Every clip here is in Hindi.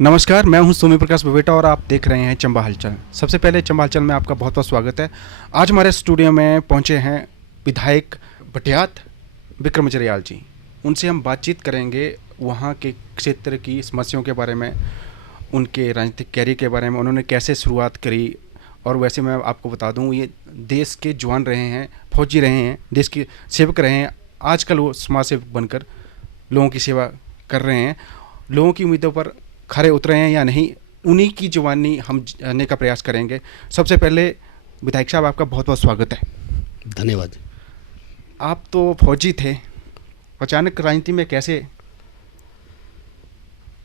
नमस्कार, मैं हूं सूर्य प्रकाश बबेटा और आप देख रहे हैं चंबा हलचल। सबसे पहले चंबा हलचल में आपका बहुत बहुत स्वागत है। आज हमारे स्टूडियो में पहुंचे हैं विधायक भटियात विक्रम जरयाल जी। उनसे हम बातचीत करेंगे वहां के क्षेत्र की समस्याओं के बारे में, उनके राजनीतिक कैरियर के बारे में, उन्होंने कैसे शुरुआत करी। और वैसे मैं आपको बता दूं, ये देश के जवान रहे हैं, फौजी रहे हैं, देश के सेवक रहे हैं। आजकल वो समाज सेवक बनकर लोगों की सेवा कर रहे हैं। लोगों की उम्मीदों पर खरे उतरे हैं या नहीं, उन्हीं की जवानी हम जानने का प्रयास करेंगे। सबसे पहले विधायक साहब, आपका बहुत बहुत स्वागत है। धन्यवाद। आप तो फौजी थे, अचानक राजनीति में कैसे?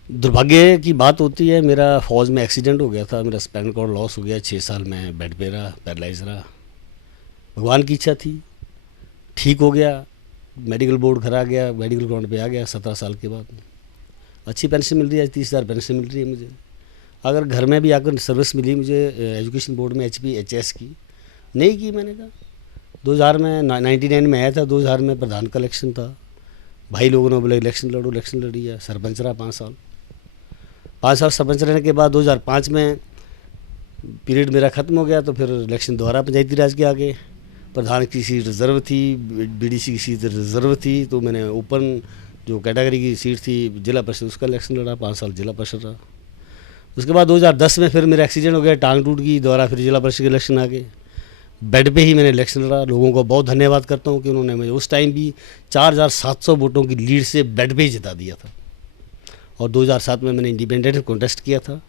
दुर्भाग्य की बात होती है, मेरा फौज में एक्सीडेंट हो गया था, मेरा स्पाइनल कॉर्ड लॉस हो गया, 6 साल में बेड पे रहा, पैरालाइज रहा। भगवान की इच्छा थी, ठीक हो गया, मेडिकल बोर्ड घर आ गया, मेडिकल ग्राउंड पे आ गया 17 साल के बाद। अच्छी पेंशन मिल रही है, 30,000 पेंशन मिल रही है मुझे। अगर घर में भी आकर सर्विस मिली मुझे एजुकेशन बोर्ड में HPHS की, नहीं की। मैंने कहा 2000 में 99 में आया था, 2000 में प्रधान का इलेक्शन था। भाई लोगों ने बोला इलेक्शन लड़ो, इलेक्शन लड़ी है। सरपंच रहा 5 साल। 5 साल सरपंच रहने के बाद 2005 में पीरियड मेरा ख़त्म हो गया, तो फिर इलेक्शन दोबारा पंचायती राज के आगे। प्रधान की सीट रिजर्व थी, BDC की सीट रिजर्व थी, तो मैंने ओपन जो कैटेगरी की सीट थी जिला परिषद, उसका इलेक्शन लड़ा, 5 साल जिला परिषद रहा। उसके बाद 2010 में फिर मेरा एक्सीडेंट हो गया, टांग टूट गई, दोबारा फिर जिला परिषद के इलेक्शन आ गए। बेड पे ही मैंने इलेक्शन लड़ा। लोगों को बहुत धन्यवाद करता हूँ कि उन्होंने मुझे उस टाइम भी 4700 वोटों की लीड से बेड पे ही जिता दिया था। और 2007 में मैंने इंडिपेंडेंट कॉन्टेस्ट किया था,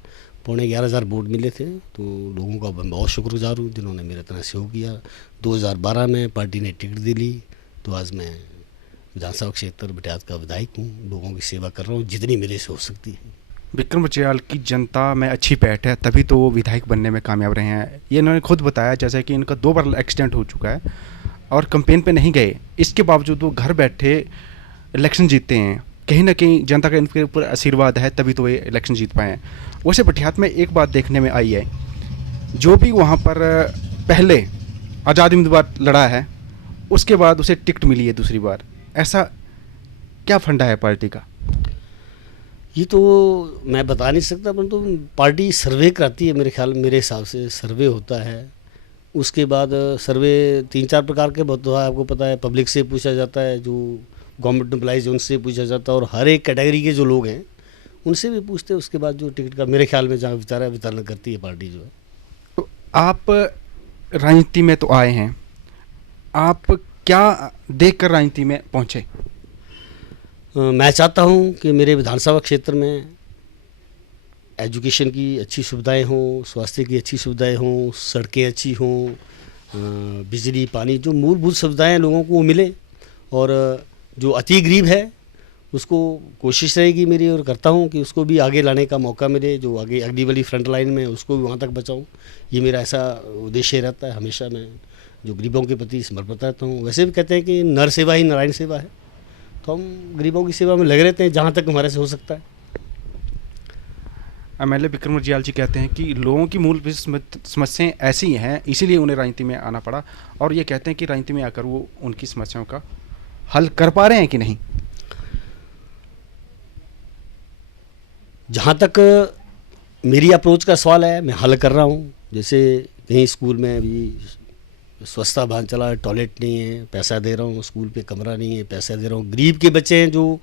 11,500 वोट मिले थे। तो लोगों का मैं बहुत शुक्रगुजार हूँ जिन्होंने मेरे तरह सहयोग किया। 2012 में पार्टी ने टिकट दे ली, तो आज मैं विधानसभा क्षेत्र भटियात का विधायक हूँ। लोगों की सेवा कर रहा हूँ जितनी मेरे से हो सकती है। विक्रम जरयाल की जनता में अच्छी पैठ है, तभी तो वो विधायक बनने में कामयाब रहे हैं। ये इन्होंने खुद बताया, जैसे कि इनका 2 बार एक्सीडेंट हो चुका है और कैंपेन पे नहीं गए, इसके बावजूद वो घर बैठे इलेक्शन जीतते हैं। कहीं ना कहीं जनता का इनके ऊपर आशीर्वाद है, तभी तो ये इलेक्शन जीत पाए हैं। वैसे भटियात में एक बात देखने में आई है, जो भी वहाँ पर पहले आज़ाद उम्मीदवार लड़ा है, उसके बाद उसे टिकट मिली है दूसरी बार। ऐसा क्या फंडा है पार्टी का? ये तो मैं बता नहीं सकता, परंतु पार्टी सर्वे कराती है। मेरे हिसाब से सर्वे होता है। उसके बाद सर्वे 3-4 प्रकार के होता है, आपको पता है। पब्लिक से पूछा जाता है, जो गवर्नमेंट एम्प्लॉइज है उनसे पूछा जाता है, और हर एक कैटेगरी के जो लोग हैं उनसे भी पूछते हैं। उसके बाद जो टिकट का मेरे ख्याल में जहाँ वितरण करती है पार्टी जो है। तो आप राजनीति में तो आए हैं, आप क्या देखकर राजनीति में पहुँचे? मैं चाहता हूँ कि मेरे विधानसभा क्षेत्र में एजुकेशन की अच्छी सुविधाएं हों, स्वास्थ्य की अच्छी सुविधाएं हों, सड़कें अच्छी हों, बिजली पानी, जो मूलभूत सुविधाएं लोगों को मिले। और जो अति गरीब है उसको कोशिश रहेगी मेरी, और करता हूँ कि उसको भी आगे लाने का मौका मिले। जो आगे अगली वाली फ्रंट लाइन में, उसको भी वहाँ तक बचाऊँ। ये मेरा ऐसा उद्देश्य रहता है। हमेशा मैं जो गरीबों के प्रति समर्पित रहता हूँ। वैसे भी कहते हैं कि नर सेवा ही नारायण सेवा है, तो हम गरीबों की सेवा में लगे रहते हैं जहाँ तक हमारे से हो सकता है। MLA विक्रम जरयाल जी कहते हैं कि लोगों की मूल समस्याएं ऐसी हैं, इसीलिए उन्हें राजनीति में आना पड़ा। और ये कहते हैं कि राजनीति में आकर वो उनकी समस्याओं का हल कर पा रहे हैं कि नहीं। जहाँ तक मेरी अप्रोच का सवाल है, मैं हल कर रहा हूँ। जैसे कहीं स्कूल में अभी स्वच्छता अभियान चला है, टॉयलेट नहीं है, पैसा दे रहा हूँ। स्कूल पे कमरा नहीं है, पैसा दे रहा हूँ। गरीब के बच्चे हैं जो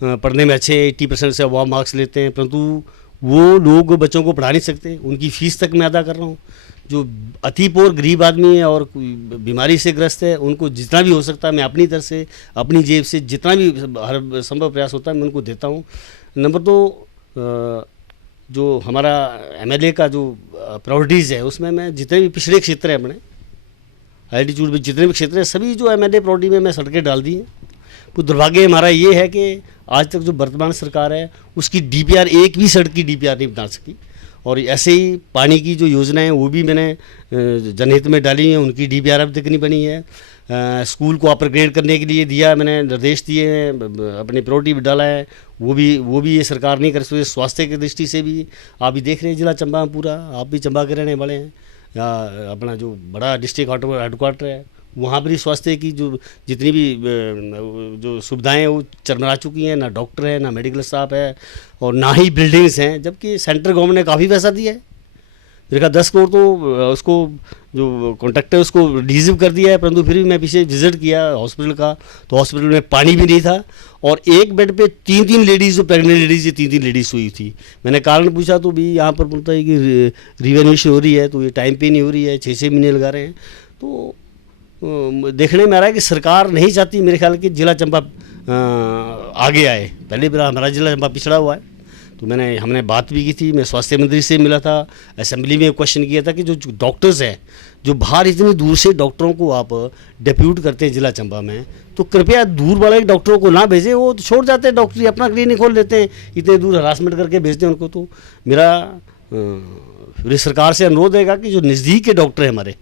पढ़ने में अच्छे 80% से अबव मार्क्स लेते हैं, परंतु वो लोग बच्चों को पढ़ा नहीं सकते, उनकी फ़ीस तक मैं अदा कर रहा हूँ। जो अति पोर गरीब आदमी है और कोई बीमारी से ग्रस्त है, उनको जितना भी हो सकता है मैं अपनी तरफ से, अपनी जेब से जितना भी हर संभव प्रयास होता है मैं उनको देता हूँ। नंबर 2, जो हमारा MLA का जो प्रायोरिटीज़ है, उसमें मैं जितने भी पिछड़े क्षेत्र हैं अपने एल्टीट्यूड में, जितने भी क्षेत्र हैं, सभी जो MLA प्रायोरिटी में मैं सड़कें डाल दी हैं। तो दुर्भाग्य हमारा ये है कि आज तक जो वर्तमान सरकार है उसकी DPR, एक भी सड़क की DPR नहीं बना सकी। और ऐसे ही पानी की जो योजना है वो भी मैंने जनहित में डाली हैं, उनकी DPR अब तक नहीं बनी है। स्कूल को अपग्रेड करने के लिए दिया, मैंने निर्देश दिए हैं, अपनी प्रायोरिटी भी डाला है, वो भी ये सरकार नहीं कर सकती। स्वास्थ्य की दृष्टि से भी आप भी देख रहे हैं जिला चंबा में पूरा, आप भी चंबा के रहने वाले हैं, या अपना जो बड़ा डिस्ट्रिक्ट हेडक्वार्टर है वहाँ पर ही स्वास्थ्य की जो जितनी भी जो सुविधाएं हैं वो चरमरा चुकी हैं। ना डॉक्टर है, ना मेडिकल स्टाफ है, और ना ही बिल्डिंग्स हैं, जबकि सेंट्रल गवर्नमेंट ने काफ़ी पैसा दिया है। मेरे ख्याल 10 करोड़ तो उसको जो कॉन्ट्रैक्टर है उसको रिलीव कर दिया है, परंतु फिर भी मैं पीछे विजिट किया हॉस्पिटल का, तो हॉस्पिटल में पानी भी नहीं था, और एक बेड पे 3-3 लेडीज़, जो प्रेग्नेंट लेडीज़, ये 3-3 लेडीज़ हुई थी। मैंने कारण पूछा तो भी यहाँ पर बोलता है कि रिवेन्यूशन हो रही है, तो ये टाइम पे नहीं हो रही है, 6-6 महीने लगा रहे हैं। तो देखने में आ रहा है कि सरकार नहीं चाहती मेरे ख्याल कि जिला चंबा आगे आए। पहले भी हमारा जिला चंबा पिछड़ा हुआ है, तो हमने बात भी की थी। मैं स्वास्थ्य मंत्री से मिला था, असेंबली में क्वेश्चन किया था कि जो डॉक्टर्स हैं, जो बाहर इतनी दूर से डॉक्टरों को आप डिप्यूट करते हैं जिला चंबा में, तो कृपया दूर वाले डॉक्टरों को ना भेजें। वो तो छोड़ जाते हैं, डॉक्टर अपना क्लिनिक खोल लेते हैं, इतने दूर हरासमेंट करके भेजते हैं उनको। तो मेरी सरकार से अनुरोध रहेगा कि जो नज़दीक के डॉक्टर हैं हमारे,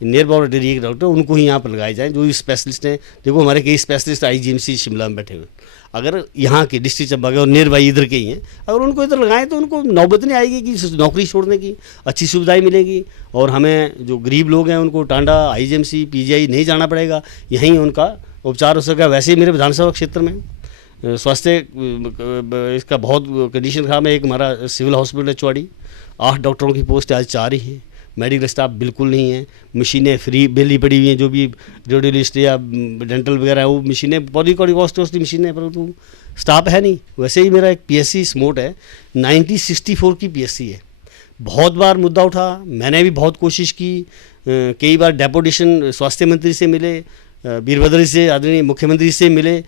नियर बाउंड एरिया के डॉक्टर, उनको ही यहाँ पर लगाए जाएँ, जो स्पेशलिस्ट हैं। देखो हमारे कई स्पेशलिस्ट IGMC शिमला में बैठे हुए, अगर यहाँ के डिस्ट्रिक्ट चंबा के और नियर बाई इधर के ही हैं, अगर उनको इधर लगाएं तो उनको नौबत नहीं आएगी कि नौकरी छोड़ने की, अच्छी सुविधाएं मिलेगी। और हमें जो गरीब लोग हैं उनको टांडा, IGMC, PGI नहीं जाना पड़ेगा, यहीं उनका उपचार हो सकेगा। वैसे ही मेरे विधानसभा क्षेत्र में स्वास्थ्य इसका बहुत कंडीशन खराब है। एक हमारा सिविल हॉस्पिटल है चौड़ी, 8 डॉक्टरों की पोस्ट आज 4 ही है, मेडिकल स्टाफ बिल्कुल नहीं है, मशीनें फ्री बिल्ली पड़ी हुई हैं, जो भी रेडियोलिस्ट या डेंटल वगैरह है वो मशीनें बड़ी कॉस्ट की मशीनें, परंतु स्टाफ है नहीं। वैसे ही मेरा एक PSC स्मोट है, 1964 की PSC है। बहुत बार मुद्दा उठा, मैंने भी बहुत कोशिश की, कई बार डेपुटेशन स्वास्थ्य मंत्री से मिले, वीरभद्र से, आदरणीय मुख्यमंत्री से मिले,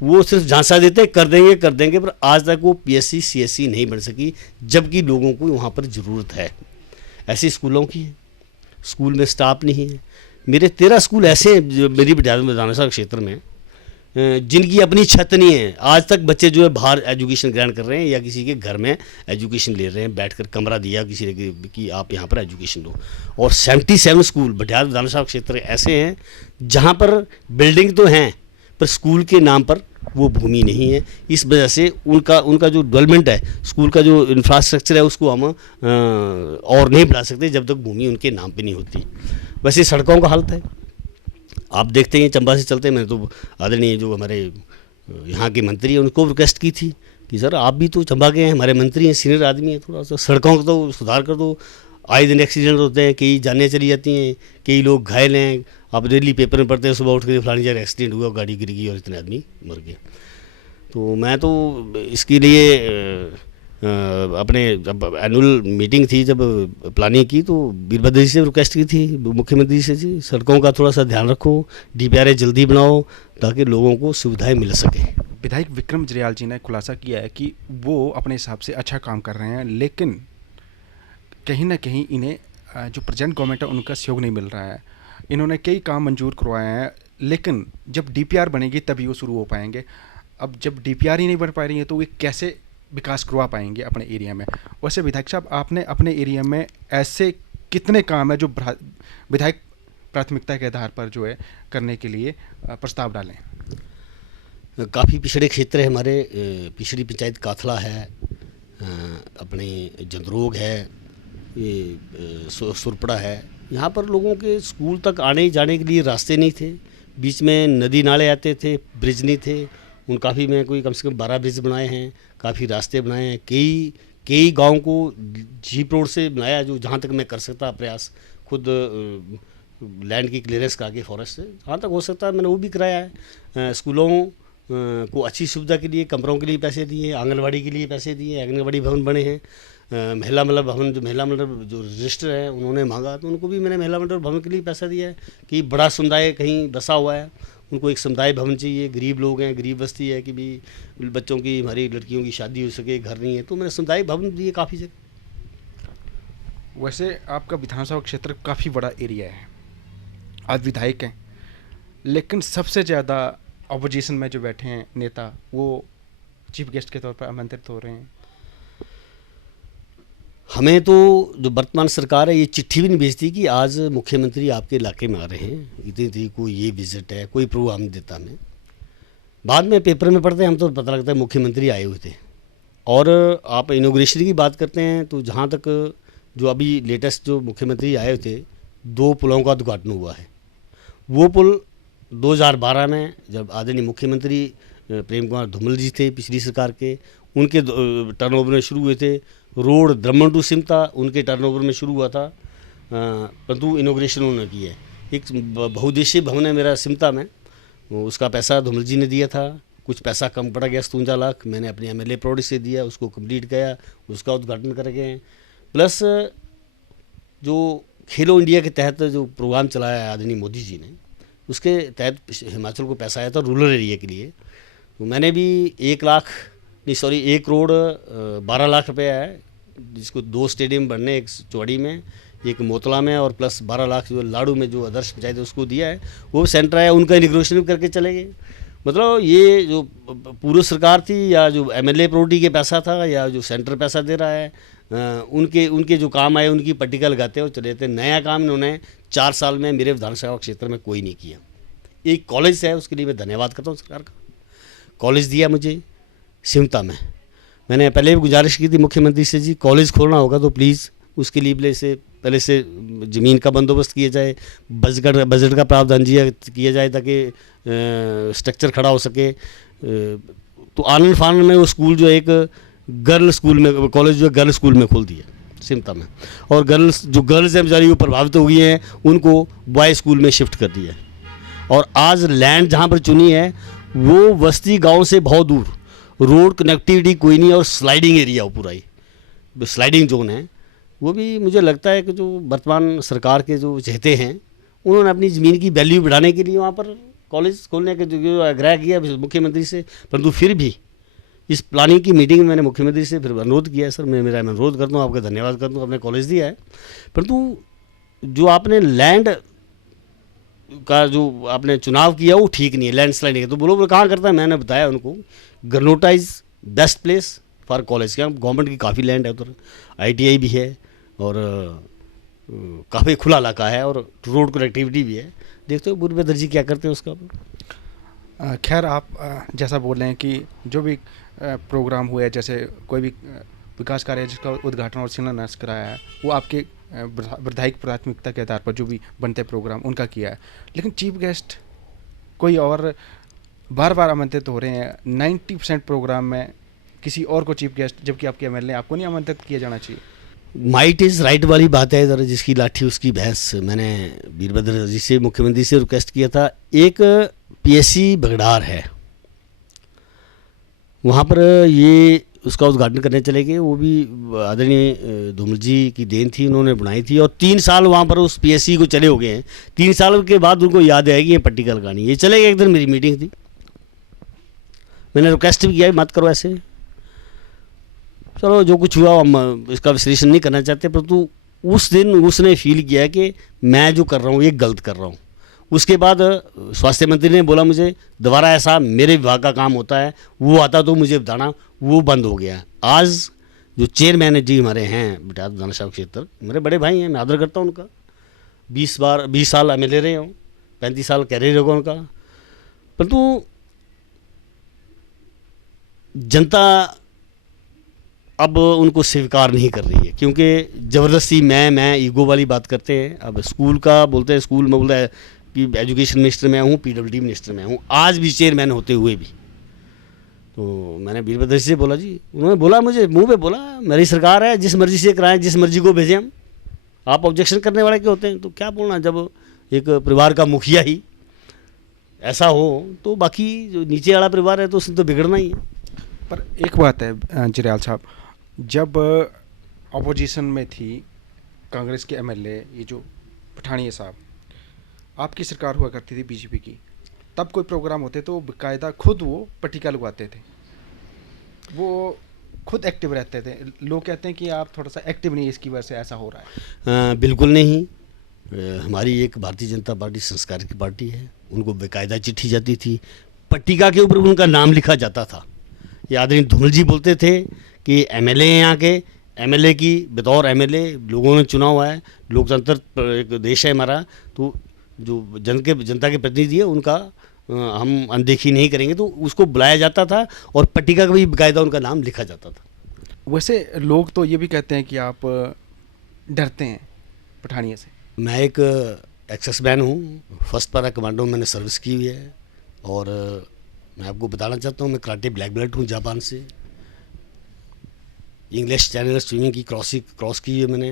वो सिर्फ झांसा देते कर देंगे, पर आज तक वो PSC CSC नहीं बन सकी, जबकि लोगों को वहाँ पर ज़रूरत है। ऐसे स्कूलों की है, स्कूल में स्टाफ नहीं है। मेरे 13 स्कूल ऐसे हैं जो मेरी विधानसभा क्षेत्र में, जिनकी अपनी छत नहीं है। आज तक बच्चे जो है बाहर एजुकेशन ग्रहण कर रहे हैं, या किसी के घर में एजुकेशन ले रहे हैं, बैठकर कमरा दिया किसी ने कि आप यहाँ पर एजुकेशन लो। और 77 स्कूल भटियात विधानसभा क्षेत्र ऐसे हैं जहाँ पर बिल्डिंग तो हैं, पर स्कूल के नाम पर वो भूमि नहीं है। इस वजह से उनका जो डेवलपमेंट है, स्कूल का जो इंफ्रास्ट्रक्चर है, उसको हम और नहीं बढ़ा सकते जब तक भूमि उनके नाम पे नहीं होती। वैसे सड़कों का हालत है, आप देखते हैं चंबा से चलते, मैंने तो आदरणीय जो हमारे यहाँ के मंत्री हैं उनको रिक्वेस्ट की थी कि सर आप भी तो चंबा के हैं, हमारे मंत्री हैं, सीनियर आदमी हैं, थोड़ा सा सड़कों का तो सुधार कर दो। आए दिन एक्सीडेंट होते हैं, कई जानें चली जाती हैं, कई लोग घायल हैं। आप डेली पेपर में पढ़ते हैं सुबह उठ के फलानी जगह एक्सीडेंट हुआ, गाड़ी गिर गई और इतने आदमी मर गए। तो मैं तो इसके लिए अपने जब एनुअल मीटिंग थी, जब प्लानिंग की, तो वीरभद्र जी से रिक्वेस्ट की थी, मुख्यमंत्री से, जी सड़कों का थोड़ा सा ध्यान रखो, DPRA जल्दी बनाओ ताकि लोगों को सुविधाएं मिल सकें। विधायक विक्रम जरियाल जी ने खुलासा किया है कि वो अपने हिसाब से अच्छा काम कर रहे हैं, लेकिन कहीं ना कहीं इन्हें जो प्रेजेंट गवर्नमेंट है उनका सहयोग नहीं मिल रहा है। इन्होंने कई काम मंजूर करवाए हैं, लेकिन जब DPR बनेगी तभी वो शुरू हो पाएंगे। अब जब DPR ही नहीं बन पा रही है तो वे कैसे विकास करवा पाएंगे अपने एरिया में। वैसे विधायक साहब, आपने अपने एरिया में ऐसे कितने काम है जो विधायक प्राथमिकता के आधार पर जो है करने के लिए प्रस्ताव डालें? काफ़ी पिछड़े क्षेत्र है हमारे, पिछड़ी पंचायत काथला है, अपने जंदरोग है, ये सुरपड़ा है। यहाँ पर लोगों के स्कूल तक आने जाने के लिए रास्ते नहीं थे, बीच में नदी नाले आते थे, ब्रिज नहीं थे। उन काफ़ी में कोई कम से कम 12 ब्रिज बनाए हैं, काफ़ी रास्ते बनाए हैं, कई गांव को जीप रोड से बनाया, जो जहाँ तक मैं कर सकता प्रयास, खुद लैंड की क्लियरेंस करा के फॉरेस्ट से जहाँ तक हो सकता है मैंने वो भी कराया है। स्कूलों को अच्छी सुविधा के लिए कमरों के लिए पैसे दिए, आंगनबाड़ी के लिए पैसे दिए, आंगनबाड़ी भवन बने हैं। महिला मंडल भवन, जो महिला मंडल जो रजिस्टर है उन्होंने मांगा, तो उनको भी मैंने महिला मंडल भवन के लिए पैसा दिया है। कि बड़ा समुदाय कहीं बसा हुआ है, उनको एक समुदाय भवन चाहिए, गरीब लोग हैं, गरीब बस्ती है, कि भी बच्चों की, हमारी लड़कियों की शादी हो सके, घर नहीं है, तो मैंने समुदाय भवन दिए काफ़ी जगह। वैसे आपका विधानसभा क्षेत्र काफ़ी बड़ा एरिया है, आप विधायक हैं, लेकिन सबसे ज़्यादा अपोजिशन में जो बैठे हैं नेता, वो चीफ गेस्ट के तौर पर आमंत्रित हो रहे हैं। हमें तो जो वर्तमान सरकार है ये चिट्ठी भी नहीं भेजती कि आज मुख्यमंत्री आपके इलाके में आ रहे हैं, इतनी तरीक को ये विजिट है, कोई प्रोग्राम नहीं देता हमें। बाद में पेपर में पढ़ते हैं हम तो पता लगता है मुख्यमंत्री आए हुए थे। और आप इनॉग्रेशन की बात करते हैं तो जहाँ तक जो अभी लेटेस्ट जो मुख्यमंत्री आए हुए थे, 2 पुलों का उद्घाटन हुआ है। वो पुल 2012 में जब आदरणीय मुख्यमंत्री प्रेम कुमार धूमल जी थे पिछली सरकार के, उनके टर्नओवर में शुरू हुए थे। रोड दमन टू सिमता उनके टर्नओवर में शुरू हुआ था, परंतु इनोग्रेशन उन्होंने की है। एक बहुउद्देशीय भवन है मेरा सिमता में, उसका पैसा धूमल जी ने दिया था। कुछ पैसा कम पड़ा गया 57 लाख, मैंने अपने एमएलए प्रोडक्ट से दिया, उसको कंप्लीट किया, उसका उद्घाटन कर गए हैं। प्लस जो खेलो इंडिया के तहत जो प्रोग्राम चलाया है आदरणीय मोदी जी ने, उसके तहत हिमाचल को पैसा आया था रूरल एरिया के लिए। तो मैंने भी 1 करोड़ 12 लाख रुपया है, जिसको 2 स्टेडियम बनने, एक चौड़ी में, एक मोतला में, और प्लस 12 लाख जो लाड़ू में जो आदर्श पंचायत है उसको दिया है। वो सेंटर आया, उनका इनॉग्रेशन भी करके चले गए। मतलब ये जो पूर्व सरकार थी या जो एमएलए प्रोटी के पैसा था या जो सेंटर पैसा दे रहा है, उनके जो काम आए उनकी पट्टिका लगाते और चले जाते। नया काम इन्होंने 4 साल में मेरे विधानसभा क्षेत्र में कोई नहीं किया। एक कॉलेज है, उसके लिए मैं धन्यवाद करता हूँ सरकार का। कॉलेज दिया मुझे सिमता में। मैंने पहले भी गुजारिश की थी मुख्यमंत्री से, जी कॉलेज खोलना होगा तो प्लीज़ उसके लिए पहले से ज़मीन का बंदोबस्त किया जाए, बजट का प्रावधान किया जाए ताकि स्ट्रक्चर खड़ा हो सके। तो आनंद फानंद में वो स्कूल जो एक गर्ल स्कूल में, कॉलेज जो गर्ल स्कूल में खोल दिया सिमता में, और गर्ल्स हैं बेचारी वो प्रभावित हो गई हैं, उनको बॉय स्कूल में शिफ्ट कर दिया। और आज लैंड जहाँ पर चुनी है वो बस्ती गांव से बहुत दूर, रोड कनेक्टिविटी कोई नहीं, और स्लाइडिंग एरिया हो पूरा ही, स्लाइडिंग जोन है। वो भी मुझे लगता है कि जो वर्तमान सरकार के जो चहेते हैं, उन्होंने अपनी ज़मीन की वैल्यू बढ़ाने के लिए वहाँ पर कॉलेज खोलने के जो आग्रह किया मुख्यमंत्री से। परंतु फिर भी इस प्लानिंग की मीटिंग में मैंने मुख्यमंत्री से फिर अनुरोध किया है, सर मैं अनुरोध करता हूँ, आपका धन्यवाद करता हूँ, आपने कॉलेज दिया है, परंतु जो आपने लैंड का जो आपने चुनाव किया वो ठीक नहीं है, लैंड स्लाइडिंग है। तो बोलो कहाँ करता है, मैंने बताया उनको Garnota is best place for college. क्या गवर्नमेंट की काफ़ी लैंड है उधर, ITI भी है और काफ़ी खुला इलाका है और रोड कनेक्टिविटी भी है। देखते हो बुरबेदर जी क्या करते हैं उसका। खैर आप जैसा बोल रहे हैं कि जो भी प्रोग्राम हुआ है, जैसे कोई भी विकास कार्य जिसका उद्घाटन और शिलान्यास कराया है, वो आपके विधायक प्राथमिकता के आधार पर जो भी बनते प्रोग्राम उनका किया है। लेकिन चीफ गेस्ट कोई और बार बार आमंत्रित हो रहे हैं, 90% प्रोग्राम में किसी और को चीफ गेस्ट, जबकि आपके MLA आपको नहीं आमंत्रित किया जाना चाहिए। माइट इज़ राइट वाली बात है, ज़रा जिसकी लाठी उसकी भैंस। मैंने वीरभद्र जी से, मुख्यमंत्री से रिक्वेस्ट किया था। एक PSC बगडार है, वहाँ पर ये उसका उद्घाटन करने चले गए। वो भी आदरणीय धूमल जी की देन थी, उन्होंने बनाई थी, और 3 साल वहाँ पर उस PSC को चले हो गए हैं। 3 साल के बाद उनको याद आएगी ये पट्टिका लगानी। ये चले गए। एक दिन मेरी मीटिंग थी, मैंने रिक्वेस्ट भी किया मत करो ऐसे। चलो जो कुछ हुआ हम इसका विश्लेषण नहीं करना चाहते, परंतु उस दिन उसने फील किया कि मैं जो कर रहा हूँ ये गलत कर रहा हूँ। उसके बाद स्वास्थ्य मंत्री ने बोला मुझे दोबारा ऐसा मेरे विभाग का काम होता है वो आता तो मुझे बताना, वो बंद हो गया। आज जो चेयरमैन जी हमारे हैं बटियात विधानसभा क्षेत्र, मेरे बड़े भाई हैं, मैं आदर करता हूँ उनका। 20 साल MLA रहे हूँ, 35 साल कैरियर होगा उनका, परंतु जनता अब उनको स्वीकार नहीं कर रही है, क्योंकि ज़बरदस्ती मैं ईगो वाली बात करते हैं। अब स्कूल का बोलते हैं, स्कूल में बोलता है कि एजुकेशन मिनिस्टर मैं हूँ, PWD मिनिस्टर मैं हूँ, आज भी चेयरमैन होते हुए भी। तो मैंने वीरभद्र से बोला, जी उन्होंने बोला मुझे मुंह पे बोला, मेरी सरकार है, जिस मर्जी से कराएं, जिस मर्जी को भेजें हम, आप ऑब्जेक्शन करने वाले क्यों होते हैं। तो क्या बोलना, जब एक परिवार का मुखिया ही ऐसा हो तो बाकी जो नीचे वाला परिवार है तो उसने तो बिगड़ना ही है। पर एक बात है जिरयाल साहब, जब अपोजिशन में थी कांग्रेस के MLA ये जो पठानिया साहब, आपकी सरकार हुआ करती थी BJP की, तब कोई प्रोग्राम होते तो बाकायदा खुद वो पट्टिका लगवाते थे, वो खुद एक्टिव रहते थे। लोग कहते हैं कि आप थोड़ा सा एक्टिव नहीं, इसकी वजह से ऐसा हो रहा है। बिल्कुल नहीं। हमारी एक भारतीय जनता पार्टी संस्कार की पार्टी है, उनको बाकायदा चिट्ठी जाती थी, पट्टिका के ऊपर उनका नाम लिखा जाता था। ये आदरणीय धूमल जी बोलते थे कि MLA हैं यहाँ के, MLA की बतौर MLA लोगों ने चुना हुआ है, लोकतंत्र एक देश है हमारा, तो जो जनता के प्रतिनिधि है उनका हम अनदेखी नहीं करेंगे। तो उसको बुलाया जाता था और पट्टिका का भी बाकायदा उनका नाम लिखा जाता था। वैसे लोग तो ये भी कहते हैं कि आप डरते हैं पठानिया से। मैं एक एक्सेस मैन हूँ, फर्स्ट पैरा कमांडो में मैंने सर्विस की हुई है। और मैं आपको बताना चाहता हूँ, मैं कराटे ब्लैक बेल्ट हूँ जापान से। इंग्लिश चैनल स्विमिंग की क्रॉस की है मैंने।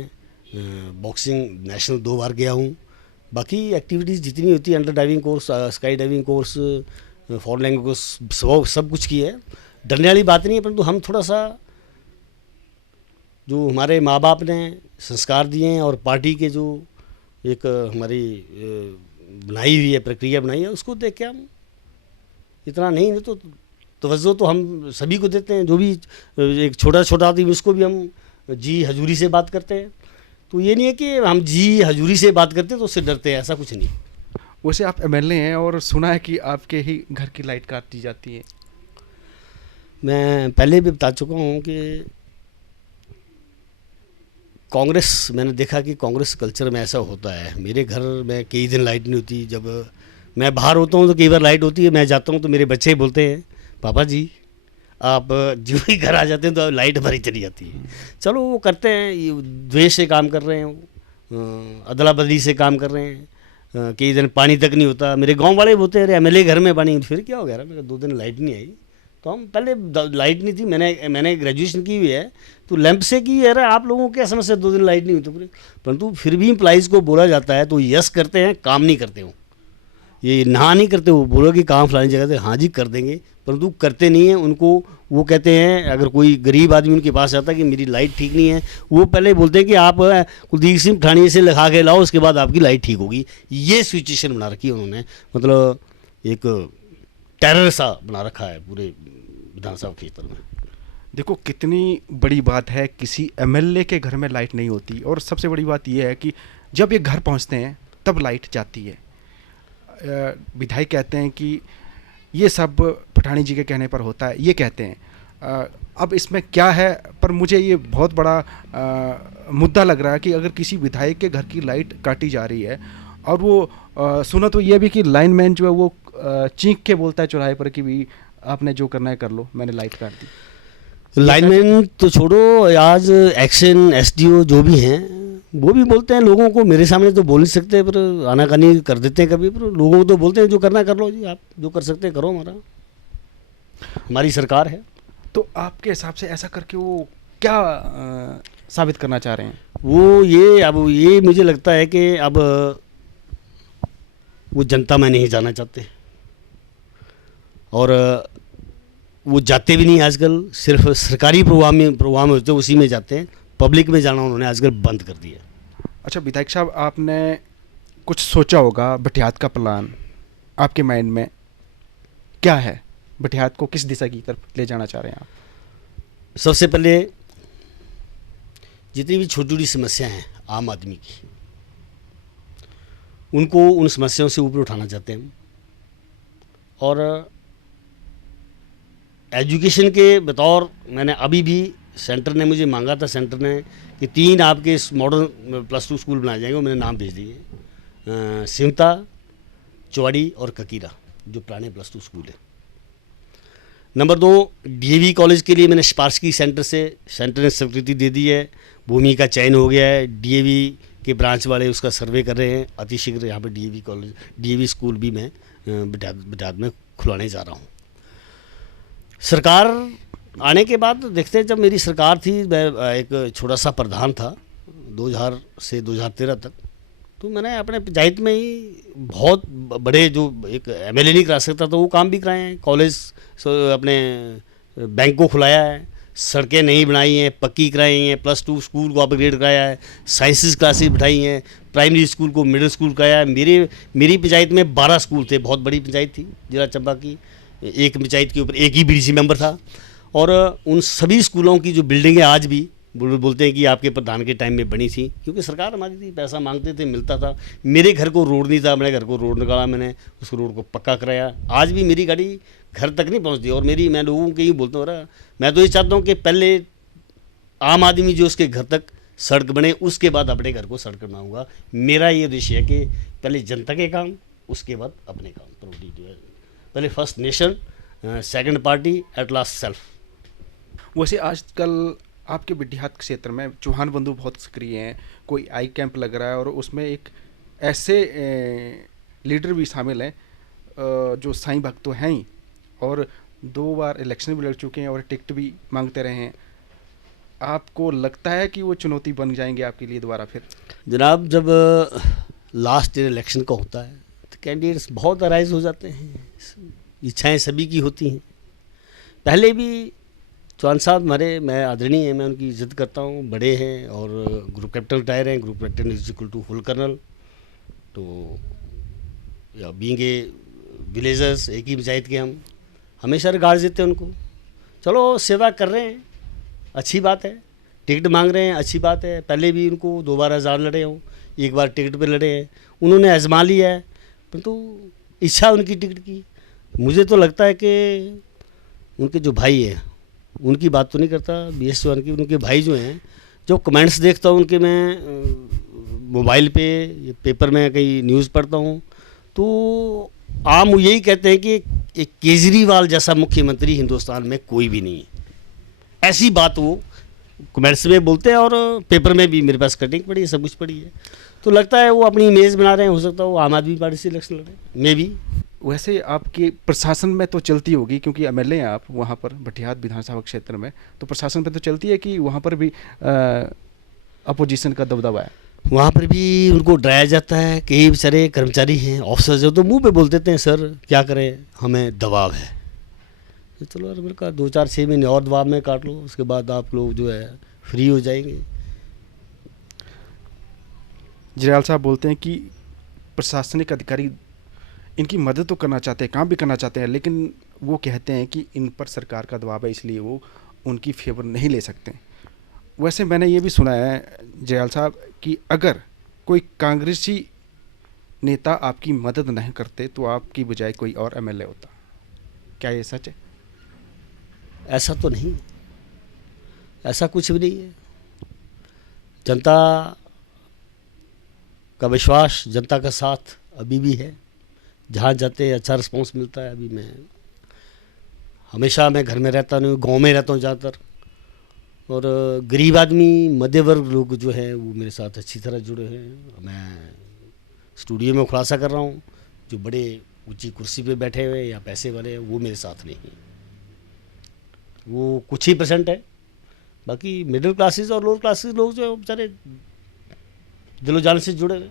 बॉक्सिंग नेशनल 2 बार गया हूँ। बाकी एक्टिविटीज़ जितनी होती है, under diving course, sky diving course, foreign language course, सब कुछ की है। डरने वाली बात नहीं है, परंतु हम थोड़ा सा जो हमारे माँ बाप ने संस्कार दिए हैं और पार्टी के जो एक हमारी बनाई हुई है, प्रक्रिया बनाई है, उसको देख के हम इतना नहीं तो तवज्जो तो हम सभी को देते हैं। जो भी एक छोटा आदमी, उसको भी हम जी हजूरी से बात करते हैं। तो ये नहीं है कि हम जी हजूरी से बात करते हैं तो उससे डरते हैं, ऐसा कुछ नहीं। वैसे आप एमएलए हैं और सुना है कि आपके ही घर की लाइट काट दी जाती है। मैं पहले भी बता चुका हूँ कि कांग्रेस, मैंने देखा कि कांग्रेस कल्चर में ऐसा होता है। मेरे घर में कई दिन लाइट नहीं होती। जब मैं बाहर होता हूँ तो कई बार लाइट होती है, मैं जाता हूँ तो मेरे बच्चे बोलते हैं, पापा जी आप जो ही घर आ जाते हैं तो लाइट हमारी चली जाती है। चलो वो करते हैं, ये द्वेष से काम कर रहे हैं, अदला बदली से काम कर रहे हैं। कई दिन पानी तक नहीं होता। मेरे गांव वाले बोलते हैं, अरे एमएलए घर में पानी, फिर क्या हो गया? मेरे 2 दिन लाइट नहीं आई। तो हम पहले लाइट नहीं थी, मैंने ग्रेजुएशन की हुई है, तो लैंप से की है। आप लोगों को क्या समस्या, 2 दिन लाइट नहीं हुई तो पूरे। परंतु फिर भी एम्प्लॉइज़ को बोला जाता है तो यस करते हैं, काम नहीं करते हो। ये ना नहीं करते हो, बोलो कि काम फलानी जगह से, हाँ जी कर देंगे, परंतु करते नहीं हैं। उनको वो कहते हैं, अगर कोई गरीब आदमी उनके पास आता है कि मेरी लाइट ठीक नहीं है, वो पहले बोलते हैं कि आप कुलदीप सिंह पठानिया से लिखा के लाओ, उसके बाद आपकी लाइट ठीक होगी। ये सिचुएशन बना रखी है उन्होंने, मतलब एक टेरर सा बना रखा है पूरे विधानसभा क्षेत्र में। देखो कितनी बड़ी बात है, किसी एमएलए के घर में लाइट नहीं होती। और सबसे बड़ी बात यह है कि जब ये घर पहुंचते हैं तब लाइट जाती है। विधायक कहते हैं कि ये सब पठानी जी के कहने पर होता है, ये कहते हैं। अब इसमें क्या है, पर मुझे ये बहुत बड़ा मुद्दा लग रहा है कि अगर किसी विधायक के घर की लाइट काटी जा रही है और वो सुना तो ये भी कि लाइनमैन जो है वो चीख के बोलता है चौराहे पर कि भी आपने जो करना है कर लो, मैंने लाइट काट दी। लाइनमैन तो छोड़ो, आज एक्शन एसडीओ जो भी हैं वो भी बोलते हैं लोगों को, मेरे सामने तो बोल नहीं सकते, पर आनाकानी कर देते हैं कभी। पर लोगों को तो बोलते हैं जो करना कर लो जी, आप जो कर सकते हैं करो, हमारी सरकार है। तो आपके हिसाब से ऐसा करके वो क्या साबित करना चाह रहे हैं? अब ये मुझे लगता है कि अब वो जनता में नहीं जाना चाहते, और वो जाते भी नहीं आजकल। सिर्फ सरकारी प्रोग्राम होते हैं उसी में जाते हैं, पब्लिक में जाना उन्होंने आजकल बंद कर दिया। अच्छा विधायक साहब, आपने कुछ सोचा होगा, भटियात का प्लान आपके माइंड में क्या है? भटियात को किस दिशा की तरफ ले जाना चाह रहे हैं आप? सबसे पहले जितनी भी छोटी छोटी समस्याएं हैं आम आदमी की, उनको उन समस्याओं से ऊपर उठाना चाहते हैं। और एजुकेशन के बतौर, मैंने अभी भी सेंटर ने मुझे मांगा था, सेंटर ने कि 3 आपके मॉडर्न +2 स्कूल बनाए जाएंगे, मैंने नाम भेज दिए। सिमता, चौड़ी और ककीरा, जो पुराने +2 स्कूल है। नंबर 2, डीएवी कॉलेज के लिए मैंने सिफारिश की सेंटर ने स्वीकृति दे दी है, भूमि का चयन हो गया है। डीएवी के ब्रांच वाले उसका सर्वे कर रहे हैं। अतिशीघ्र यहाँ पर डीएवी स्कूल भी मैं बिटाद में खुलवाने जा रहा हूँ। सरकार आने के बाद देखते हैं, जब मेरी सरकार थी, मैं एक छोटा सा प्रधान था 2000 से 2013 तक, तो मैंने अपने पंचायत में ही बहुत बड़े, जो एक एमएलए नहीं करा सकता तो वो काम भी कराए हैं। कॉलेज अपने बैंक को खुलाया है, सड़कें नहीं बनाई हैं, पक्की कराई हैं, +2 स्कूल को अपग्रेड कराया है, साइंसेस क्लासेस बिठाई हैं, प्राइमरी स्कूल को मिडिल स्कूल कराया है। मेरी पंचायत में 12 स्कूल थे, बहुत बड़ी पंचायत थी जिला चंबा की। एक पंचायत के ऊपर एक ही बीडीसी मेंबर था, और उन सभी स्कूलों की जो बिल्डिंगें आज भी बोलते हैं कि आपके प्रधान के टाइम में बनी थी, क्योंकि सरकार हमारी थी, पैसा मांगते थे, मिलता था। मेरे घर को रोड नहीं था, मेरे घर को रोड निकाला, मैंने उस रोड को पक्का कराया। आज भी मेरी गाड़ी घर तक नहीं पहुंचती, और मैं लोगों को यही बोलता हूँ, मैं तो ये चाहता हूँ कि पहले आम आदमी जो उसके घर तक सड़क बने, उसके बाद अपने घर को सड़क बनाऊँगा। मेरा ये उद्देश्य है कि पहले जनता के काम, उसके बाद अपने काम। पहले first nation, second party, at last self. वैसे आजकल आपके बिटिहात क्षेत्र में चौहान बंधु बहुत सक्रिय हैं। कोई आई कैंप लग रहा है और उसमें एक ऐसे लीडर भी शामिल हैं जो साईं भक्त तो हैं ही, और 2 बार इलेक्शन भी लड़ चुके हैं और टिकट भी मांगते रहे हैं। आपको लगता है कि वो चुनौती बन जाएंगे आपके लिए दोबारा फिर? जनाब, जब लास्ट ईयर इलेक्शन का होता है तो कैंडिडेट्स बहुत अराइज हो जाते हैं, इच्छाएं सभी की होती हैं। पहले भी चौहान साहब हमारे, मैं आदरणीय हैं, मैं उनकी इज्जत करता हूँ, बड़े हैं और ग्रुप कैप्टन रिटायर हैं। Group captain is equal to full colonel, तो या बीइंग ए विलेजर्स, एक ही पंचायत के हम हमेशा रिगार्ड देते हैं उनको। चलो, सेवा कर रहे हैं, अच्छी बात है। टिकट मांग रहे हैं, अच्छी बात है। पहले भी उनको 2 बार हजार लड़े हों, एक बार टिकट पे लड़े हैं, उन्होंने आजमा लिया है, परंतु इच्छा उनकी टिकट की। मुझे तो लगता है कि उनके जो भाई हैं, उनकी बात तो नहीं करता BS चौहान की, उनके भाई जो हैं, जो कमेंट्स देखता हूँ उनके, मैं मोबाइल पे या पेपर में कहीं न्यूज़ पढ़ता हूँ, तो आम यही कहते हैं कि एक केजरीवाल जैसा मुख्यमंत्री हिंदुस्तान में कोई भी नहीं है। ऐसी बात वो कमेंट्स में बोलते हैं और पेपर में भी मेरे पास कटिंग पड़ी है, सब कुछ पड़ी है। तो लगता है वो अपनी इमेज बना रहे हैं, हो सकता है वो आम आदमी पार्टी से इलेक्शन लड़े, मे भी। वैसे आपके प्रशासन में तो चलती होगी, क्योंकि MLA हैं आप वहाँ पर भटियात विधानसभा क्षेत्र में, तो प्रशासन में तो चलती है कि वहाँ पर भी अपोजिशन का दबदबा है? वहाँ पर भी उनको डराया जाता है। कई बेचारे कर्मचारी हैं, ऑफिसर्स जो तो मुंह पे बोल देते हैं, सर क्या करें, हमें दबाव है। तो चलो यार, मेरे कहा 2-4-6 महीने और दबाव में काट लो, उसके बाद आप लोग जो है फ्री हो जाएंगे। जरयाल साहब बोलते हैं कि प्रशासनिक अधिकारी इनकी मदद तो करना चाहते हैं, काम भी करना चाहते हैं, लेकिन वो कहते हैं कि इन पर सरकार का दबाव है, इसलिए वो उनकी फेवर नहीं ले सकते। वैसे मैंने ये भी सुना है जरयाल साहब कि अगर कोई कांग्रेसी नेता आपकी मदद नहीं करते तो आपकी बजाय कोई और MLA होता। क्या ये सच है? ऐसा तो नहीं, ऐसा कुछ भी नहीं है। जनता का विश्वास, जनता का साथ अभी भी है। जहाँ जाते हैं अच्छा रिस्पॉन्स मिलता है। अभी मैं घर में रहता नहीं, गांव में रहता हूँ ज़्यादातर, और गरीब आदमी, मध्य वर्ग लोग जो है वो मेरे साथ अच्छी तरह जुड़े हैं। मैं स्टूडियो में खुलासा कर रहा हूँ, जो बड़े ऊंची कुर्सी पे बैठे हुए या पैसे वाले हैं वो मेरे साथ नहीं हैं, वो कुछ ही % है। बाकी मिडिल क्लासेस और लोअर क्लासेस लोग जो है वो बेचारे दिलो जान से जुड़े हुए।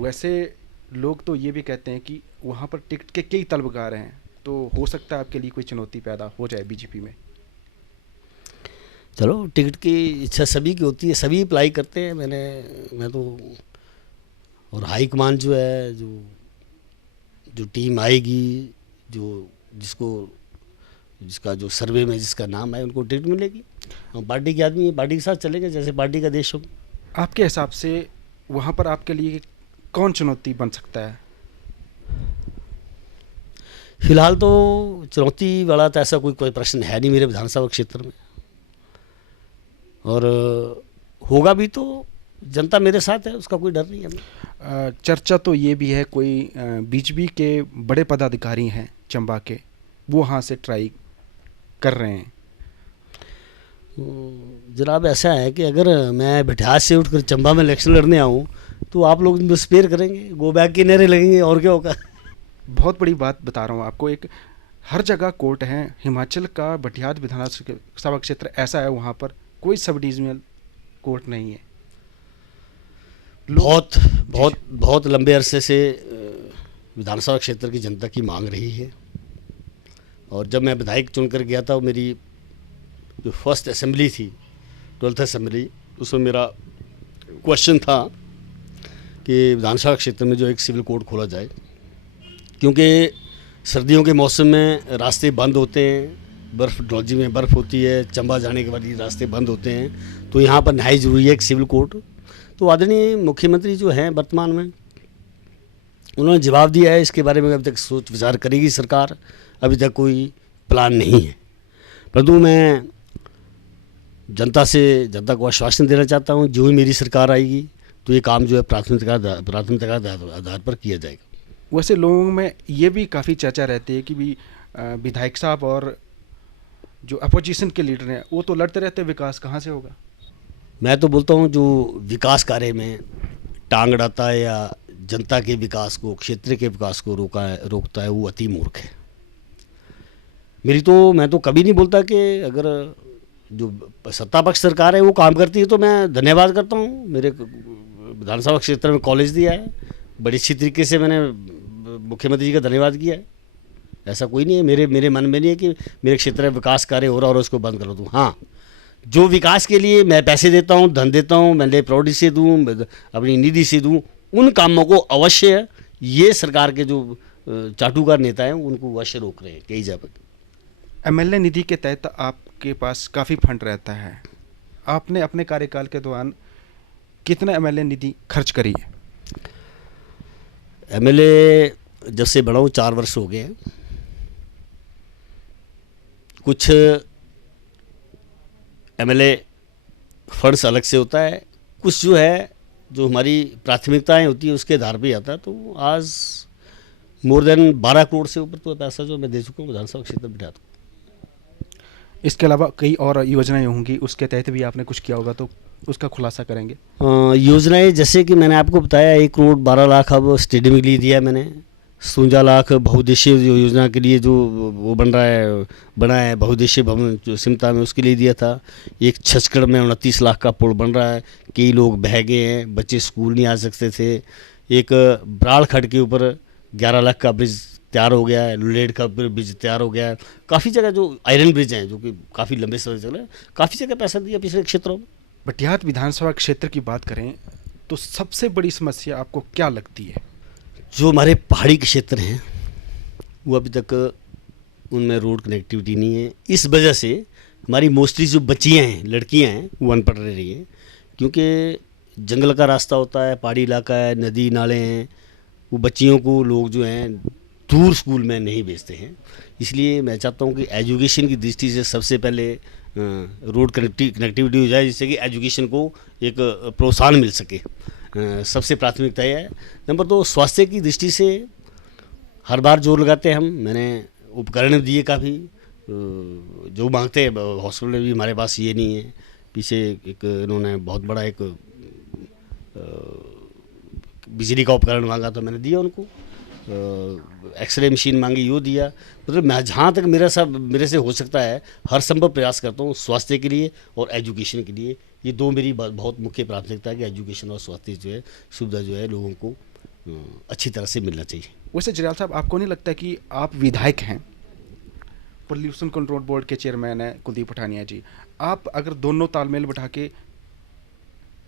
वैसे लोग तो ये भी कहते हैं कि वहाँ पर टिकट के कई तलबगार हैं, तो हो सकता है आपके लिए कोई चुनौती पैदा हो जाए BJP में। चलो, टिकट की इच्छा सभी की होती है, सभी अप्लाई करते हैं। मैं तो, और हाई कमान जो है, जो टीम आएगी, जिसका जो सर्वे में जिसका नाम है, उनको टिकट मिलेगी। हम पार्टी के आदमी हैं, पार्टी के साथ चलेंगे, जैसे पार्टी का देश हो। आपके हिसाब से वहाँ पर आपके लिए कौन चुनौती बन सकता है? फिलहाल तो चुनौती वाला तो ऐसा कोई प्रश्न है नहीं मेरे विधानसभा क्षेत्र में, और होगा भी तो जनता मेरे साथ है, उसका कोई डर नहीं है हमें। चर्चा तो ये भी है कोई BJP के बड़े पदाधिकारी हैं चंबा के, वो वहाँ से ट्राई कर रहे हैं। जनाब, ऐसा है कि अगर मैं भटियात से उठकर चंबा में इलेक्शन लड़ने आऊँ तो आप लोग स्पेयर करेंगे, गो बैक के नारे लगेंगे, और क्या होगा। बहुत बड़ी बात बता रहा हूँ आपको, एक हर जगह कोर्ट है। हिमाचल का भटियात विधानसभा क्षेत्र ऐसा है, वहाँ पर कोई सब डिविजनल कोर्ट नहीं है। बहुत लंबे अरसे से विधानसभा क्षेत्र की जनता की मांग रही है, और जब मैं विधायक चुनकर गया था, मेरी जो फर्स्ट असेंबली थी, 12th असेंबली, उसमें मेरा क्वेश्चन था कि विधानसभा क्षेत्र में जो एक सिविल कोर्ट खोला जाए, क्योंकि सर्दियों के मौसम में रास्ते बंद होते हैं, बर्फ़, डलहौजी में बर्फ़ होती है, चंबा जाने के बाद ये रास्ते बंद होते हैं, तो यहाँ पर नहाई ज़रूरी है एक सिविल कोर्ट। तो आदरणीय मुख्यमंत्री जो हैं वर्तमान में, उन्होंने जवाब दिया है इसके बारे में अभी तक सोच विचार करेगी सरकार, अभी तक कोई प्लान नहीं है। परंतु मैं जनता को आश्वासन देना चाहता हूँ, जो ही मेरी सरकार आएगी तो ये काम जो है प्राथमिकता आधार पर किया जाएगा। वैसे लोगों में ये भी काफ़ी चर्चा रहती है कि भी विधायक साहब और जो अपोजिशन के लीडर हैं वो तो लड़ते रहते, विकास कहाँ से होगा? मैं तो बोलता हूँ जो विकास कार्य में टांग अड़ाता है या जनता के विकास को, क्षेत्र के विकास को रोकता है, वो अति मूर्ख है। मैं तो कभी नहीं बोलता कि अगर जो सत्ता पक्ष सरकार है वो काम करती है तो मैं धन्यवाद करता हूँ। मेरे विधानसभा क्षेत्र में कॉलेज दिया है, बड़ी अच्छी तरीके से मैंने मुख्यमंत्री जी का धन्यवाद किया है। ऐसा कोई नहीं है, मेरे मन में नहीं है कि मेरे क्षेत्र में विकास कार्य हो रहा और उसको बंद कर दूँ। हाँ, जो विकास के लिए मैं पैसे देता हूँ, धन देता हूँ, मैं प्रॉपर्टी से दूँ, अपनी निधि से दूँ, उन कामों को अवश्य ये सरकार के जो चाटुकार नेता हैं उनको अवश्य रोक रहे हैं कई जगह। एमएलए निधि के तहत आपके पास काफ़ी फंड रहता है, आपने अपने कार्यकाल के दौरान कितना एमएलए निधि खर्च करी है? एमएलए जब से बड़ा हूँ 4 वर्ष हो गए हैं। कुछ एमएलए फंड्स अलग से होता है, कुछ जो है जो हमारी प्राथमिकताएं होती है उसके आधार पे आता है। तो आज मोर देन 12 करोड़ से ऊपर तो पैसा जो मैं दे चुका हूँ विधानसभा क्षेत्र में। इसके अलावा कई और योजनाएं होंगी, उसके तहत भी आपने कुछ किया होगा, तो उसका खुलासा करेंगे। योजनाएं जैसे कि मैंने आपको बताया 1 करोड़ 12 लाख अब स्टेडियम के लिए दिया मैंने, 57 लाख बहुउद्देशीय जो योजना के लिए जो वो बना है बहुउद्देशीय भवन जो सिमता में उसके लिए दिया था। एक छचकड़ में 29 लाख का पुल बन रहा है, कई लोग बह गए हैं, बच्चे स्कूल नहीं आ सकते थे। एक बराड़ खड्ड के ऊपर 11 लाख का ब्रिज तैयार हो गया है, लुलेड का ब्रिज तैयार हो गया है। काफ़ी जगह जो आयरन ब्रिज हैं जो कि काफ़ी लंबे समय चल रहे हैं, काफ़ी जगह पैसा दिया पिछले क्षेत्रों में। बटियात विधानसभा क्षेत्र की बात करें तो सबसे बड़ी समस्या आपको क्या लगती है? जो हमारे पहाड़ी के क्षेत्र हैं वो अभी तक उनमें रोड कनेक्टिविटी नहीं है। इस वजह से हमारी मोस्टली जो बच्चियाँ हैं, लड़कियाँ हैं, वो अनपढ़ रह रही हैं, क्योंकि जंगल का रास्ता होता है, पहाड़ी इलाका है, नदी नाले हैं। वो बच्चियों को लोग जो हैं दूर स्कूल में नहीं भेजते हैं। इसलिए मैं चाहता हूँ कि एजुकेशन की दृष्टि से सबसे पहले रोड कनेक्टिविटी हो जाए, जिससे कि एजुकेशन को एक प्रोत्साहन मिल सके। सबसे प्राथमिकता है। नंबर 2, स्वास्थ्य की दृष्टि से हर बार जोर लगाते हैं हम। मैंने उपकरण दिए काफ़ी, जो मांगते हैं हॉस्पिटल में भी हमारे पास ये नहीं है। पीछे एक इन्होंने बहुत बड़ा एक बिजली का उपकरण मांगा तो मैंने दिया उनको। एक्सरे मशीन मांगी, वो दिया। मतलब मैं जहाँ तक मेरे से हो सकता है हर संभव प्रयास करता हूँ स्वास्थ्य के लिए और एजुकेशन के लिए। ये दो मेरी बहुत मुख्य प्राथमिकता है कि एजुकेशन और स्वास्थ्य जो है सुविधा जो है लोगों को अच्छी तरह से मिलना चाहिए। वैसे जरयाल साहब, आपको नहीं लगता कि आप विधायक हैं, पोल्यूशन कंट्रोल बोर्ड के चेयरमैन हैं कुलदीप पठानिया जी, आप अगर दोनों तालमेल बैठा के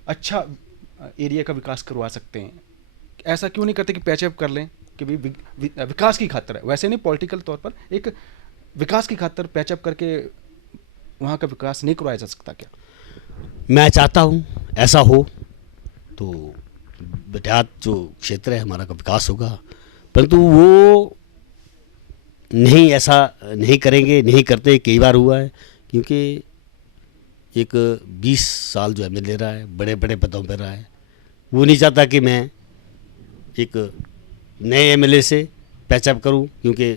अच्छा एरिया का विकास करवा सकते हैं, ऐसा क्यों नहीं करते कि पैचअप कर लें कि भी विकास की खातिर है, वैसे नहीं पॉलिटिकल तौर पर, एक विकास की खातिर पैचअप करके वहाँ का विकास नहीं करवाया जा सकता क्या? मैं चाहता हूँ ऐसा हो तो बटियात जो क्षेत्र है हमारा का विकास होगा, परंतु वो नहीं, ऐसा नहीं करेंगे, नहीं करते। कई बार हुआ है, क्योंकि एक 20 साल जो एमएलए रहा है, बड़े बड़े पदों पर रहा है, वो नहीं चाहता कि मैं एक नए एमएलए से पैचअप करूं, क्योंकि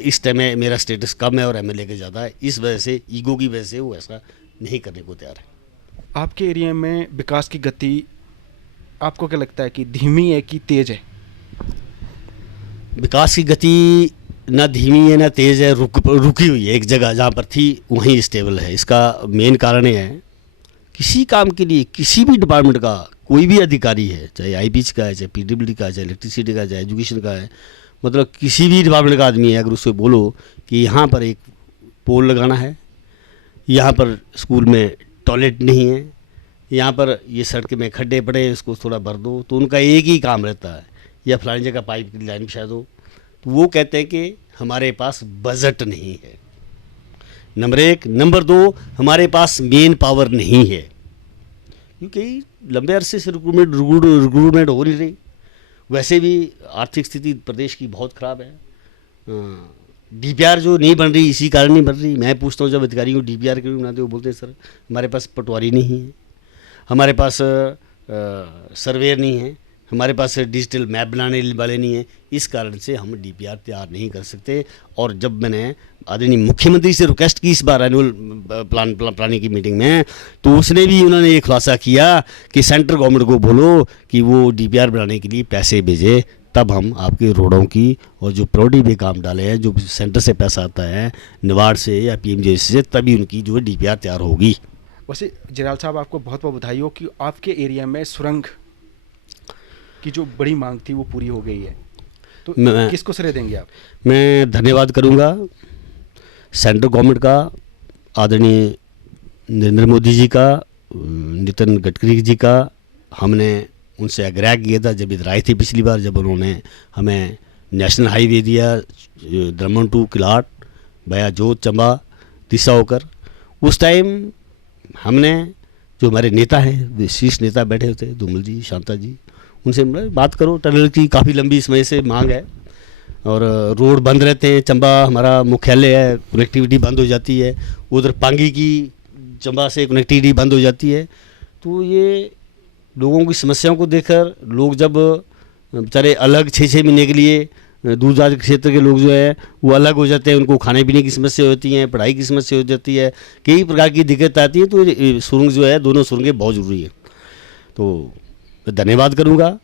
इस टाइम में मेरा स्टेटस कम है और एमएलए के ज़्यादा है। इस वजह से, ईगो की वजह से वो ऐसा नहीं करने को तैयार है। आपके एरिया में विकास की गति आपको क्या लगता है कि धीमी है कि तेज है? विकास की गति ना धीमी है ना तेज़ है, रुकी हुई है एक जगह, जहाँ पर थी वहीं स्टेबल है। इसका मेन कारण ये है, किसी काम के लिए किसी भी डिपार्टमेंट का कोई भी अधिकारी है, चाहे आईपीएच का है, चाहे पीडब्ल्यूडी का है, चाहे इलेक्ट्रिसिटी का है, चाहे एजुकेशन का है, मतलब किसी भी डिपार्टमेंट का आदमी है, अगर उससे बोलो कि यहाँ पर एक पोल लगाना है, यहाँ पर स्कूल में टॉयलेट नहीं है, यहाँ पर ये सड़क में खड्डे पड़े हैं, इसको थोड़ा भर दो, तो उनका एक ही काम रहता है, या फलानी जगह पाइप की लाइन बिछा दो। तो वो कहते हैं कि हमारे पास बजट नहीं है, नंबर 1। नंबर 2, हमारे पास मेन पावर नहीं है, क्योंकि लंबे अरसे से रिक्रूटमेंट हो नहीं रही। वैसे भी आर्थिक स्थिति प्रदेश की बहुत ख़राब है। डीपीआर जो नहीं बन रही, इसी कारण नहीं बन रही। मैं पूछता हूँ जब अधिकारियों को डीपीआर क्यों बनाते, वो बोलते हैं सर हमारे पास पटवारी नहीं है, हमारे पास सर्वेयर नहीं है, हमारे पास डिजिटल मैप बनाने वाले नहीं है, इस कारण से हम डीपीआर तैयार नहीं कर सकते। और जब मैंने आदरणीय मुख्यमंत्री से रिक्वेस्ट की इस बार एनुअल प्लानिंग की मीटिंग में, तो उसने भी उन्होंने ये खुलासा किया कि सेंट्रल गवर्नमेंट को बोलो कि वो डीपीआर बनाने के लिए पैसे भेजे, तब हम आपके रोडों की और जो प्रायोरिटी पे काम डाले हैं, जो सेंटर से पैसा आता है निवाड़ से या पीएमजे से, तभी उनकी जो है डीपीआर तैयार होगी। वैसे जिराल साहब, आपको बहुत बहुत बधाई हो कि आपके एरिया में सुरंग की जो बड़ी मांग थी वो पूरी हो गई है। तो किसको श्रेय देंगे आप? मैं धन्यवाद करूंगा सेंट्रल गवर्नमेंट का, आदरणीय नरेंद्र मोदी जी का, नितिन गडकरी जी का। हमने उनसे आग्रह किया था जब इधर आई थी पिछली बार, जब उन्होंने हमें नेशनल हाईवे दिया दमन टू किलाट भया जोत चंबा दिशा होकर। उस टाइम हमने, जो हमारे नेता हैं, शीर्ष नेता बैठे होते धूमल जी, शांता जी, उनसे बात करो, टनल की काफ़ी लंबी समय से मांग है और रोड बंद रहते हैं। चंबा हमारा मुख्यालय है, कनेक्टिविटी बंद हो जाती है, उधर पांगी की चंबा से कनेक्टिविटी बंद हो जाती है। तो ये लोगों की समस्याओं को देखकर लोग जब बेचारे अलग 6-6 महीने के लिए दूर दराज क्षेत्र के लोग जो है वो अलग हो जाते हैं, उनको खाने पीने की समस्या होती है, पढ़ाई की समस्या हो जाती है, कई प्रकार की दिक्कत आती है। तो सुरंग जो है, दोनों सुरंगें बहुत ज़रूरी है। तो मैं धन्यवाद करूंगा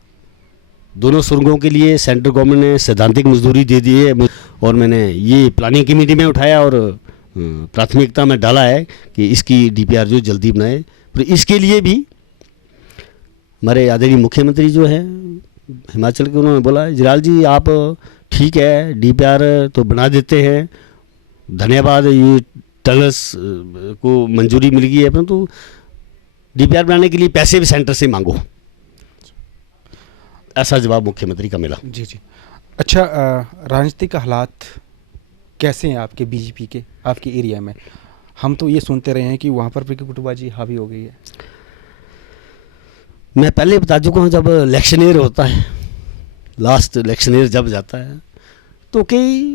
दोनों सुरंगों के लिए। सेंट्रल गवर्नमेंट ने सैद्धांतिक मजदूरी दे दी है और मैंने ये प्लानिंग कमेटी में उठाया और प्राथमिकता में डाला है कि इसकी डीपीआर जो जल्दी बनाए। पर इसके लिए भी हमारे आदरणीय मुख्यमंत्री जो है हिमाचल के, उन्होंने बोला जिराल जी आप ठीक है डीपीआर तो बना देते हैं, धन्यवाद, ये टनल्स को मंजूरी मिल गई है, परंतु डीपीआर बनाने के लिए पैसे भी सेंटर से मांगो। ऐसा जवाब मुख्यमंत्री का मिला। जी जी। अच्छा, राजनीतिक हालात कैसे हैं आपके बीजेपी के, आपके एरिया में? हम तो ये सुनते रहे हैं कि वहाँ पर भी गुटबाजी हावी हो गई है। मैं पहले बता चुका हूँ, जब इलेक्शन ईयर होता है, लास्ट इलेक्शन ईयर जब जाता है, तो कई